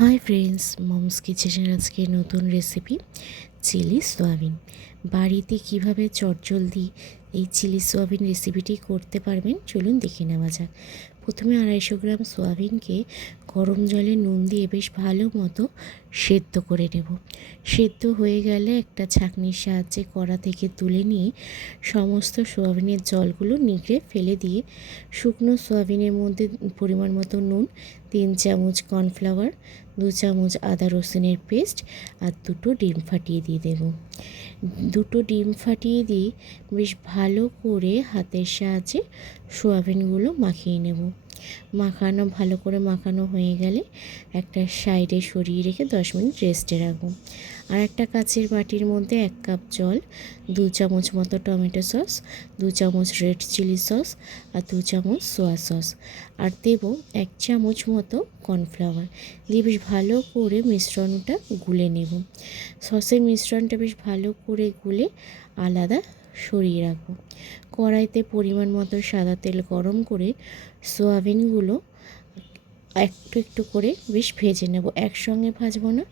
Hi friends, moms কিচেনের আজকে নতুন রেসিপি চিলি সোয়াবিন। বাড়িতে কিভাবে চটজলদি এই চিলি সোয়াবিন রেসিপিটি করতে পারবেন চলুন দেখে নেওয়া যাক। প্রথমে 250 গ্রাম সোয়াবিনকে গরম জলে নুন দিয়ে বেশ ভালো মতো সেদ্ধ করে নেব। সেদ্ধ হয়ে গেলে একটা ছাঁকনির সাহায্যে কড়া থেকে তুলে নিয়ে সমস্ত সোয়াবিনের জলগুলো নিগড়ে ফেলে দিয়ে শুকনো সোয়াবিনের মধ্যে পরিমাণ মতো নুন, 3 চামচ কর্নফ্লাওয়ার, 2 চামচ আদা রসুনের পেস্ট আর 2টো ডিম ফাটিয়ে দিয়ে দেব। 2টো ডিম ফাটিয়ে দিয়ে বেশ ভালো করে হাতের সাহায্যে সোয়াবিনগুলো মাখিয়ে নেব। ভালো করে মাখানো হয়ে গেলে একটা সাইডে সরিয়ে রেখে 10 মিনিট রেস্টে রাখবো। আর একটা কাচের বাটির মধ্যে 1 কাপ জল, 2 চামচ মতো টমেটো সস, 2 চামচ রেড চিলি সস আর 2 চামচ সোয়া সস আর দেব 1 চামচ মতো কর্নফ্লাওয়ার দিয়ে বেশ ভালো করে মিশ্রণটা গুলে নেব। সসের মিশ্রণটা বেশ ভালো করে গুলে আলাদা সরিয়ে রাখবো। কড়াইতে পরিমাণ মতো সাদা তেল গরম করে সোয়াবিনগুলো একটু একটু করে বেশ ভেজে নেব। একসঙ্গে ভাজবো না,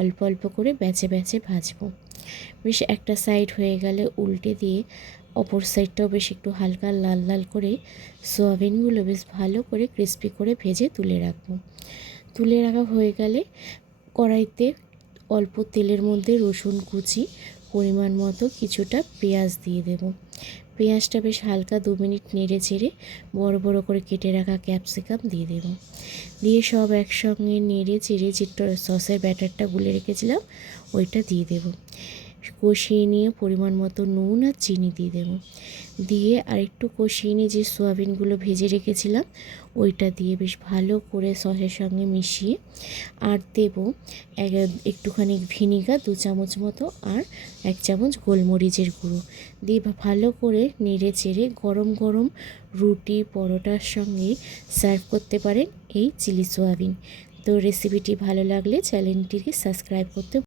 অল্প অল্প করে ব্যাচে ব্যাচে ভাজবো। বেশ একটা সাইড হয়ে গেলে উল্টে দিয়ে অপর সাইডটাও বেশ একটু হালকা লাল লাল করে সোয়াবিনগুলো বেশ ভালো করে ক্রিস্পি করে ভেজে তুলে রাখবো। তুলে রাখা হয়ে গেলে কড়াইতে অল্প তেলের মধ্যে রসুন কুচি, পরিমাণ মতো কিছুটা পেঁয়াজ দিয়ে দেব। পেঁয়াজটা বেশ হালকা 2 মিনিট নেড়ে চেড়ে বড় বড় করে কেটে রাখা ক্যাপসিকাম দিয়ে দেব। দিয়ে সব একসঙ্গে নেড়ে চেড়ে যে সসের ব্যাটারটা গুলে রেখেছিলাম ওইটা দিয়ে দেব। কষিয়ে নিয়ে পরিমাণ মতো নুন আর চিনি দিয়ে দেব। দিয়ে আরেকটু কষিয়ে নিয়ে যে সোয়াবিনগুলো ভেজে রেখেছিলাম ওইটা দিয়ে বেশ ভালো করে সসের সঙ্গে মিশিয়ে আর দেব একটুখানি ভিনিগার 2 চামচ মতো আর 1 চামচ গোলমরিচের গুঁড়ো দিয়ে ভালো করে নেড়ে চেড়ে গরম গরম রুটি পরোটার সঙ্গে সার্ভ করতে পারেন এই চিলি সোয়াবিন। তো রেসিপিটি ভালো লাগলে চ্যানেলটিকে সাবস্ক্রাইব করতে